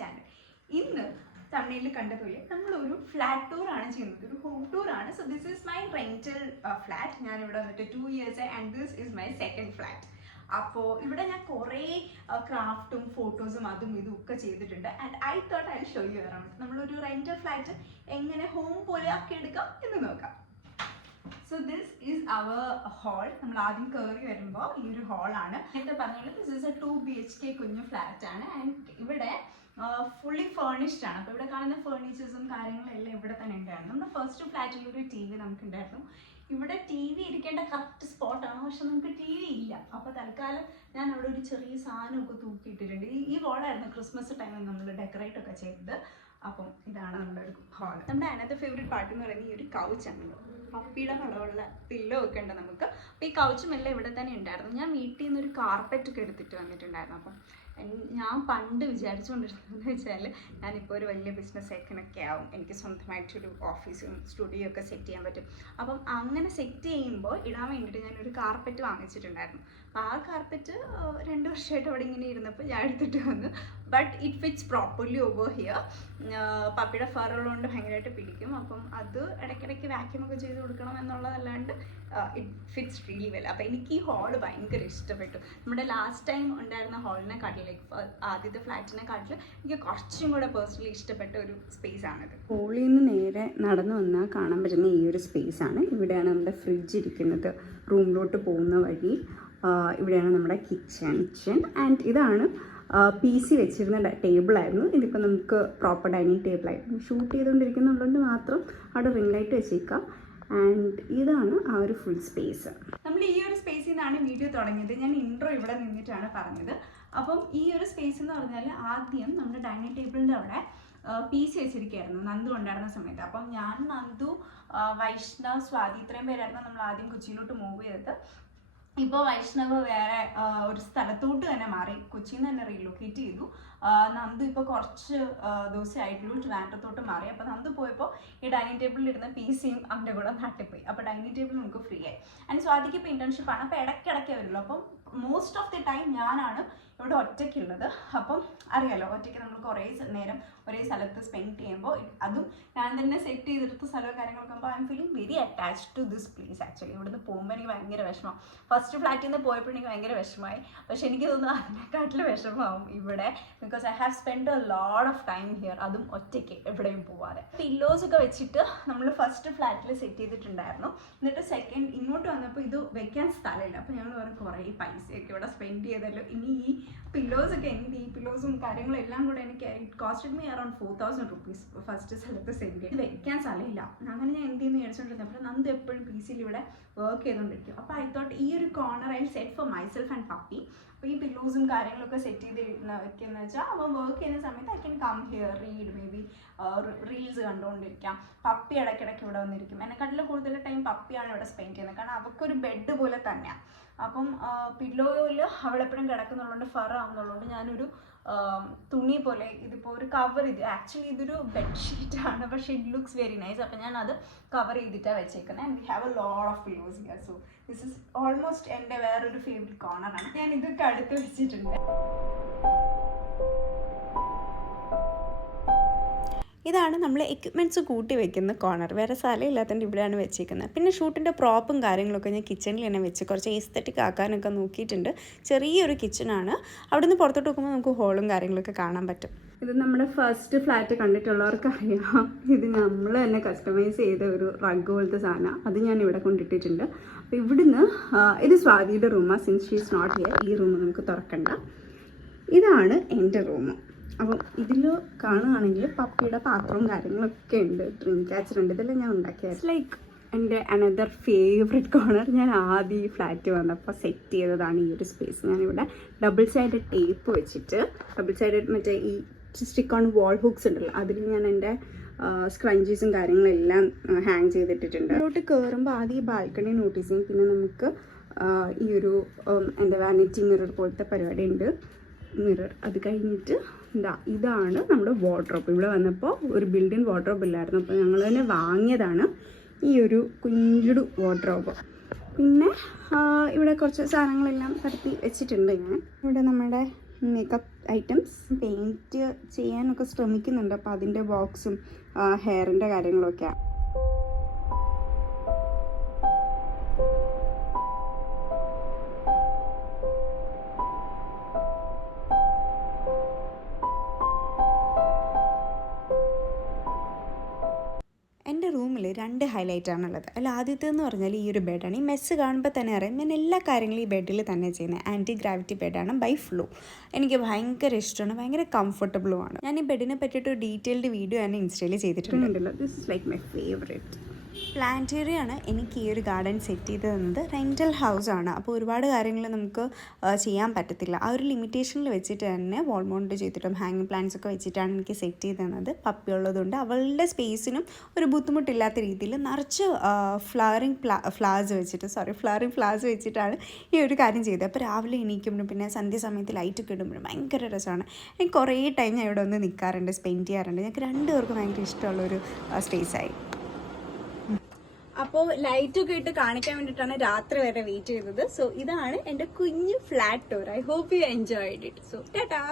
Channel. ഇന്ന് തമിഴിൽ കണ്ടതുപോലെ നമ്മളൊരു ഫ്ലാറ്റ് ടൂർ ആണ് ചെയ്യുന്നത്, ഒരു ഹോം ടൂർ ആണ്. So this is my rental flat. ഞാനിവിടെ വന്നിട്ട് 2 years and this is my second flat. അപ്പോൾ ഇവിടെ ഞാൻ കുറേ ക്രാഫ്റ്റും ഫോട്ടോസും അതും ഇതും ഒക്കെ ചെയ്തിട്ടുണ്ട്. And I thought I show you around. നമ്മളൊരു റെന്റൽ ഫ്ലാറ്റ് എങ്ങനെ ഹോം പോലെ ആക്കി എടുക്കാം എന്ന് നോക്കാം. So this is our hall. നമ്മൾ ആദ്യം കയറി വരുമ്പോൾ ഈ ഒരു ഹാളാണ്. നേരത്തെ പറഞ്ഞത് ദിസ് ഈസ് എ 2 BHK കുഞ്ഞു ഫ്ലാറ്റ് ആണ്. ആൻഡ് ഇവിടെ ഫുള്ളി ഫേർണിഷ്ഡ് ആണ്. അപ്പോൾ ഇവിടെ കാണുന്ന ഫേർണിച്ചേഴ്സും കാര്യങ്ങളും എല്ലാം ഇവിടെ തന്നെ ഉണ്ടായിരുന്നു. നമ്മുടെ ഫസ്റ്റ് ഫ്ലാറ്റിൽ ഒരു TV നമുക്കുണ്ടായിരുന്നു. ഇവിടെ TV ഇരിക്കേണ്ട കറക്റ്റ് സ്പോട്ടാണ്, പക്ഷെ നമുക്ക് TV ഇല്ല. അപ്പോൾ തൽക്കാലം ഞാൻ അവിടെ ഒരു ചെറിയ സാധനമൊക്കെ തൂക്കിയിട്ടിട്ടുണ്ട്. ഈ വാളായിരുന്നു ക്രിസ്മസ് ടൈമിൽ നമ്മൾ ഡെക്കറേറ്റ് ഒക്കെ ചെയ്തത്. അപ്പം ഇതാണ് നമ്മുടെ ഒരു ഹാൾ. നമ്മുടെ അതിനകത്ത് ഫേവറേറ്റ് പാർട്ട് എന്ന് പറയുന്നത് ഈ ഒരു കൗച്ചാണ്. പപ്പിയുടെ കളറുള്ള പില്ലോ ഒക്കെ ഉണ്ട് നമുക്ക്. അപ്പോൾ ഈ കൗച്ചും എല്ലാം ഇവിടെ തന്നെ ഉണ്ടായിരുന്നു. ഞാൻ വീട്ടിൽ നിന്ന് ഒരു കാർപ്പറ്റ് ഒക്കെ എടുത്തിട്ട് വന്നിട്ടുണ്ടായിരുന്നു. അപ്പം ഞാൻ പണ്ട് വിചാരിച്ചുകൊണ്ടിരുന്നതെന്ന് വെച്ചാൽ ഞാനിപ്പോൾ ഒരു വലിയ ബിസിനസ് ഏക്കനൊക്കെ ആവും, എനിക്ക് സ്വന്തമായിട്ടൊരു ഓഫീസും സ്റ്റുഡിയോ ഒക്കെ സെറ്റ് ചെയ്യാൻ പറ്റും. അപ്പം അങ്ങനെ സെറ്റ് ചെയ്യുമ്പോൾ ഇടാൻ വേണ്ടിയിട്ട് ഞാനൊരു കാർപ്പറ്റ് വാങ്ങിച്ചിട്ടുണ്ടായിരുന്നു. അപ്പോൾ ആ കാർപ്പറ്റ് 2 വർഷമായിട്ട് അവിടെ ഇങ്ങനെ ഇരുന്നപ്പോൾ ഞാൻ എടുത്തിട്ട് വന്നു. But it fits properly over here. പപ്പിയുടെ ഫറുള്ളതുകൊണ്ട് ഭയങ്കരമായിട്ട് പിടിക്കും. അപ്പം അത് ഇടയ്ക്കിടയ്ക്ക് വാക്യൂമൊക്കെ ചെയ്ത് കൊടുക്കണം എന്നുള്ളതല്ലാണ്ട് ഇറ്റ് ഫിറ്റ്സ് റിയലി വെൽ. അപ്പോൾ എനിക്ക് ഈ ഹാള് ഭയങ്കര ഇഷ്ടപ്പെട്ടു. നമ്മുടെ ലാസ്റ്റ് ടൈം ഉണ്ടായിരുന്ന ഹാളിനെക്കാട്ടിൽ, ആദ്യത്തെ ഫ്ലാറ്റിനെക്കാട്ടിൽ എനിക്ക് കുറച്ചും കൂടെ പേഴ്സണലി ഇഷ്ടപ്പെട്ട ഒരു സ്പേസ് ആണിത്. ഹോളിൽ നിന്ന് നേരെ നടന്നു വന്നാൽ കാണാൻ പറ്റുന്ന ഈ ഒരു സ്പേസ് ആണ്. ഇവിടെയാണ് നമ്മുടെ ഫ്രിഡ്ജ് ഇരിക്കുന്നത്. റൂമിലോട്ട് പോകുന്ന വഴി ഇവിടെയാണ് നമ്മുടെ കിച്ചൺ. ആൻഡ് ഇതാണ് PC വെച്ചിരുന്ന ടേബിളായിരുന്നു. ഇതിപ്പോൾ നമുക്ക് പ്രോപ്പർ ഡൈനിങ് ടേബിളായിരുന്നു. ഷൂട്ട് ചെയ്തുകൊണ്ടിരിക്കുന്നുള്ളതുകൊണ്ട് മാത്രം അവിടെ റിംഗ് ലൈറ്റ് വെച്ചേക്കാം. ആൻഡ് ഇതാണ് ആ ഒരു ഫുൾ സ്പേസ്. നമ്മൾ ഈ ഒരു സ്പേസിൽ നിന്നാണ് വീഡിയോ തുടങ്ങിയത്. ഞാൻ ഇൻട്രോ ഇവിടെ നിന്നിട്ടാണ് പറഞ്ഞത്. അപ്പം ഈ ഒരു സ്പേസ് എന്ന് പറഞ്ഞാൽ ആദ്യം നമ്മുടെ ഡൈനിങ് ടേബിളിൻ്റെ അവിടെ PC വെച്ചിരിക്കുകയായിരുന്നു നന്ദു ഉണ്ടായിരുന്ന സമയത്ത്. അപ്പം ഞാൻ, നന്ദു, വൈഷ്ണവ്, സ്വാതി ഇത്രയും പേരായിരുന്നു നമ്മൾ ആദ്യം കൊച്ചിയിലോട്ട് മൂവ് ചെയ്തത്. ഇപ്പോൾ വൈഷ്ണവ് വേറെ ഒരു സ്ഥലത്തോട്ട് തന്നെ മാറി, കൊച്ചിയിൽ നിന്ന് തന്നെ റീലൊക്കേറ്റ് ചെയ്തു. നന്ദു ഇപ്പോൾ കുറച്ച് ദിവസമായിട്ടുള്ളൂ ട്രിവാൻഡ്രത്തോട്ട് മാറി. അപ്പോൾ നന്ദു പോയപ്പോൾ ഈ ഡൈനിങ് ടേബിളിൽ ഇരുന്ന PCയും അവൻ്റെ കൂടെ നാട്ടിൽ പോയി. അപ്പോൾ ഡൈനിങ് ടേബിൾ നമുക്ക് ഫ്രീ ആയി. ആൻഡ് സ്വാതിക്ക് ഇപ്പോൾ ഇൻറ്റേൺഷിപ്പാണ്. അപ്പോൾ ഇടയ്ക്കിടയ്ക്കേ വരുള്ളൂ. അപ്പം മോസ്റ്റ് ഓഫ് ദി ടൈം ഞാനാണ് ഇവിടെ ഒറ്റയ്ക്കുള്ളത്. അപ്പം അറിയാലോ, ഒറ്റയ്ക്ക് നമ്മൾ കുറേ നേരം ഒരേ സ്ഥലത്ത് സ്പെൻഡ് ചെയ്യുമ്പോൾ, അതും ഞാൻ തന്നെ സെറ്റ് ചെയ്തെടുത്ത സ്ഥലവും കാര്യങ്ങളൊക്കെ ആകുമ്പോൾ I am feeling very attached to this place. Actually ഇവിടുന്ന് പോകുമ്പോൾ എനിക്ക് ഭയങ്കര വിഷമം. ഫസ്റ്റ് ഫ്ലാറ്റിൽ നിന്ന് പോയപ്പോൾ എനിക്ക് ഭയങ്കര വിഷമമായി. പക്ഷെ എനിക്ക് തോന്നുന്നു അതിനെക്കാട്ടിൽ വിഷമമാവും ഇവിടെ. Because I have spend a lot of time here, അതും ഒറ്റയ്ക്ക് എവിടെയും പോവാതെ. പില്ലോസൊക്കെ വെച്ചിട്ട് നമ്മൾ ഫസ്റ്റ് ഫ്ലാറ്റിൽ സെറ്റ് ചെയ്തിട്ടുണ്ടായിരുന്നു. എന്നിട്ട് സെക്കൻഡ് ഇങ്ങോട്ട് വന്നപ്പോൾ ഇത് വെക്കാൻ സ്ഥലമില്ല. അപ്പോൾ ഞങ്ങൾ പറഞ്ഞു കുറേ പൈസയൊക്കെ ഇവിടെ സ്പെൻഡ് ചെയ്തല്ലോ, ഇനി ഈ പില്ലോസൊക്കെ, എനിക്ക് ഈ പില്ലോസും കാര്യങ്ങളും എല്ലാം കൂടെ എനിക്ക് it costed me around 4000 rupees first സ്ഥലത്ത് സെൻഡ് ചെയ്ത്. വെക്കാൻ സ്ഥലമില്ല. അങ്ങനെ ഞാൻ എന്ത് ചെയ്യുന്നു മേടിച്ചുകൊണ്ടിരുന്നത്. അപ്പോൾ നന്ദു എപ്പോഴും PCയിൽ ഇവിടെ വർക്ക് ചെയ്തുകൊണ്ടിരിക്കും. അപ്പോൾ ഐ തോട്ട് ഈ ഒരു corner I set four myself and puppy. അപ്പോൾ ഈ പില്ലോസും കാര്യങ്ങളൊക്കെ സെറ്റ് ചെയ്ത് വെക്കുന്നത് വെച്ചാൽ അവൻ വർക്ക് ചെയ്യുന്ന സമയത്ത് I can come here, read, maybe reels കണ്ടുകൊണ്ടിരിക്കാം. പപ്പി ഇടയ്ക്കിടയ്ക്ക് ഇവിടെ വന്നിരിക്കും. എന്നെക്കാട്ടിലും കൂടുതൽ ടൈം പപ്പിയാണ് ഇവിടെ സ്പെൻഡ് ചെയ്യുന്നത്. കാരണം അവൾക്കൊരു ബെഡ് പോലെ തന്നെയാണ്. അപ്പം പില്ലോയിൽ അവളെപ്പോഴും കിടക്കുന്നുള്ളതുകൊണ്ട് ഫർ ആവുന്നുള്ളതുകൊണ്ട് ഞാനൊരു തുണി പോലെ, ഇതിപ്പോൾ ഒരു കവർ, ഇത് ആക്ച്വലി ഇതൊരു ബെഡ്ഷീറ്റാണ്, പക്ഷേ ഇറ്റ് ലുക്സ് വെരി നൈസ്. അപ്പം ഞാൻ അത് കവർ ചെയ്തിട്ടാണ് വെച്ചേക്കുന്നത്. And we have a lot of pillows here. So this is almost എൻ്റെ വേറൊരു ഫേവറേറ്റ് കോർണറാണ്. ഞാൻ ഇതൊക്കെ അടുത്ത് വെച്ചിട്ടുണ്ട്. ഇതാണ് നമ്മൾ എക്യുപ്മെൻറ്റ്സ് കൂട്ടി വെക്കുന്ന കോർണർ. വേറെ സ്ഥലം ഇല്ലാത്തതുകൊണ്ട് ഇവിടെയാണ് വെച്ചേക്കുന്നത്. പിന്നെ ഷൂട്ടിൻ്റെ പ്രോപ്പും കാര്യങ്ങളൊക്കെ ഞാൻ കിച്ചണിൽ തന്നെ വെച്ച് കുറച്ച് എസ്തെറ്റിക് ആക്കാനൊക്കെ നോക്കിയിട്ടുണ്ട്. ചെറിയൊരു കിച്ചണാണ്. അവിടെ നിന്ന് പുറത്തോട്ട് നോക്കുമ്പോൾ നമുക്ക് ഹോളും കാര്യങ്ങളൊക്കെ കാണാൻ പറ്റും. ഇത് നമ്മുടെ ഫസ്റ്റ് ഫ്ലാറ്റ് കണ്ടിട്ടുള്ളവർക്ക് അറിയാം. ഇത് നമ്മൾ തന്നെ കസ്റ്റമൈസ് ചെയ്ത ഒരു റഗ് പോലത്തെ സാധനം. അത് ഞാൻ ഇവിടെ കൊണ്ടിട്ടിട്ടുണ്ട്. അപ്പോൾ ഇവിടുന്ന് ഇത് സ്വാതിയുടെ റൂമാണ്. Since she is not here, ഈ റൂം നമുക്ക് തുറക്കണ്ട. ഇതാണ് എൻ്റെ റൂം. അപ്പം ഇതിൽ കാണുകയാണെങ്കിൽ പപ്പിയുടെ പാത്രവും കാര്യങ്ങളൊക്കെ ഉണ്ട്. ഡ്രിങ്ക് ക്യാച്ചർ ഉണ്ട്. ഇതെല്ലാം ഞാൻ ഉണ്ടാക്കിയത് ലൈക്ക് എൻ്റെ അനദർ ഫേവറേറ്റ് കോർണർ. ഞാൻ ആദ്യം ഈ ഫ്ലാറ്റ് വന്നപ്പോൾ സെറ്റ് ചെയ്തതാണ് ഈ ഒരു സ്പേസ്. ഞാനിവിടെ ഡബിൾ സൈഡഡ് ടേപ്പ് വെച്ചിട്ട്, ഡബിൾ സൈഡഡ് മറ്റേ ഈ സ്റ്റിക്ക് ഓൺ വാൾ ഹുക്സ് ഉണ്ടല്ലോ, അതിൽ ഞാൻ എൻ്റെ സ്ക്രഞ്ചീസും കാര്യങ്ങളെല്ലാം ഹാങ് ചെയ്തിട്ടിട്ടുണ്ട്. അതിലോട്ട് കയറുമ്പോൾ ആദ്യം ഈ ബാൽക്കണി നോട്ടീസ് ചെയ്യും. പിന്നെ നമുക്ക് ഈ ഒരു എന്താ വാനിറ്റി മിറർ പോലത്തെ പരിപാടി ഉണ്ട്, മിറർ. അത് കഴിഞ്ഞിട്ട് ഇതാണ് നമ്മുടെ വാർഡ്രോബ്. ഇവിടെ വന്നപ്പോൾ ഒരു ബിൽഡിൻ വാർഡ്രോബ് ഇല്ലായിരുന്നു. അപ്പോൾ ഞങ്ങൾ തന്നെ വാങ്ങിയതാണ് ഈ ഒരു കുഞ്ഞു വാർഡ്രോബ്. പിന്നെ ഇവിടെ കുറച്ച് സാധനങ്ങളെല്ലാം പരത്തി വെച്ചിട്ടുണ്ട് ഞാൻ. ഇവിടെ നമ്മുടെ മേക്കപ്പ് ഐറ്റംസ് പെയിൻറ്റ് ചെയ്യാനൊക്കെ ശ്രമിക്കുന്നുണ്ട്. അപ്പോൾ അതിൻ്റെ ബോക്സും ഹെയറിൻ്റെ കാര്യങ്ങളൊക്കെയാണ്. എൻ്റെ റൂമിൽ 2 ഹൈലൈറ്റാണുള്ളത്. അതിൽ ആദ്യത്തേന്ന് പറഞ്ഞാൽ ഈ ഒരു ബെഡാണ്. ഈ മെസ്സ് കാണുമ്പോൾ തന്നെ അറിയാം ഞാൻ എല്ലാ കാര്യങ്ങളും ഈ ബെഡിൽ തന്നെ ചെയ്യുന്നത്. ആൻറ്റി ഗ്രാവിറ്റി ബെഡാണ് ബൈ ഫ്ലോ. എനിക്ക് ഭയങ്കര ഇഷ്ടമാണ്, ഭയങ്കര കംഫർട്ടബിളുമാണ്. ഞാൻ ഈ ബെഡിനെ പറ്റിയിട്ട് ഡീറ്റെയിൽഡ് വീഡിയോ തന്നെ ഇൻസ്റ്റയിൽ ചെയ്തിട്ടുണ്ടല്ലോ. This is like my favourite. പ്ലാന്റേറിയാണ് എനിക്ക് ഈ ഒരു ഗാർഡൻ സെറ്റ് ചെയ്ത് തന്നത്. റെൻ്റൽ ഹൗസാണ്, അപ്പോൾ ഒരുപാട് കാര്യങ്ങൾ നമുക്ക് ചെയ്യാൻ പറ്റത്തില്ല. ആ ഒരു ലിമിറ്റേഷനിൽ വെച്ചിട്ട് തന്നെ വാൾ മൗണ്ട് ചെയ്തിട്ടും ഹാങ്ങിങ് പ്ലാന്റ്സ് ഒക്കെ വെച്ചിട്ടാണ് എനിക്ക് സെറ്റ് ചെയ്ത് തന്നത്. പപ്പി ഉള്ളതുകൊണ്ട് അവളുടെ സ്പേസിനും ഒരു ബുദ്ധിമുട്ടില്ലാത്ത രീതിയിൽ നിറച്ച് ഫ്ലവറിങ് ഫ്ലവേഴ്സ് വെച്ചിട്ടാണ് ഈ ഒരു കാര്യം ചെയ്തത്. അപ്പോൾ രാവിലെ എണീക്കുമ്പോഴും പിന്നെ സന്ധ്യാസമയത്ത് ലൈറ്റൊക്കെ ഇടുമ്പോഴും ഭയങ്കര രസമാണ്. എനിക്ക് കുറേ ടൈം ഞാൻ ഇവിടെ വന്ന് നിൽക്കാറുണ്ട്, സ്പെൻഡ് ചെയ്യാറുണ്ട്. ഞങ്ങൾക്ക് 2 പേർക്കും ഭയങ്കര ഇഷ്ടമുള്ളൊരു സ്പേസായി. അപ്പോൾ ലൈറ്റൊക്കെ ഇട്ട് കാണിക്കാൻ വേണ്ടിയിട്ടാണ് രാത്രി വരെ വെയിറ്റ് ചെയ്തത്. സോ ഇതാണ് എൻ്റെ കുഞ്ഞു flat tour. I hope you enjoyed it. So Tata.